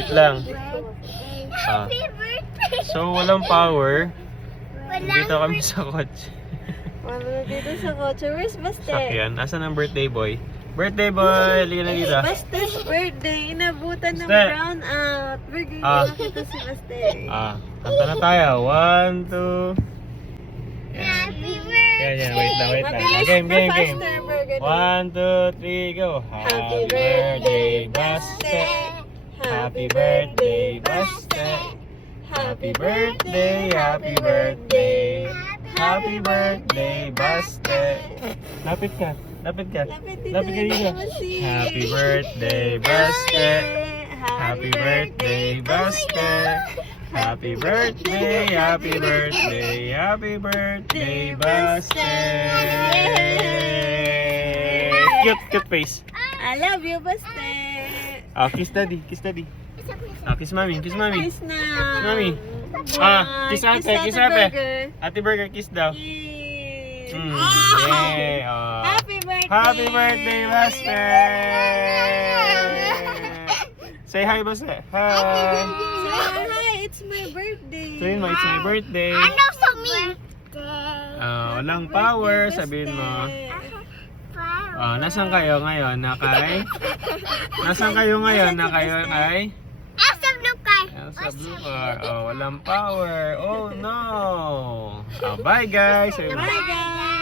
Wait lang. Happy birthday! So, walang power. Dito kami sa kotse. Wala dito sa kotse. Where's Baste? Sakyan. Asan ang birthday boy? Birthday boy! Halika na dito. Baste's birthday. Inabutan ng Baste. brown out. Birthday Ah. nakita si Baste. Kanta na tayo. 1, 2. Happy birthday! Yan. Wait lang. Mabilis Game. pa, faster, burger. 1, 2, 3, go. Happy birthday, Baste. Happy birthday, Baste. Happy birthday, happy birthday. Happy birthday, Baste. Lapit ka. Lapit ka dito. Happy birthday, Baste. Happy birthday, Baste. Happy birthday, happy birthday, happy birthday, Baste. Cute face. I love you, Baste. Kiss daddy. Kiss mommy. Kiss na. Mami. Kiss ate. Burger. Ate Burger, kiss daw. Kiss. Yay! Happy birthday. Happy birthday, Baste! Say hi, Baste. Hi! Hi, it's my birthday. Sabihin mo, it's my birthday. Ano sa me? Walang power, sabihin mo. Nasaan kayo ngayon? Nasaan kayo ngayon? Kay? Asa blue car? Sa blue car. Walang power. Oh no! Bye guys! Bye, guys.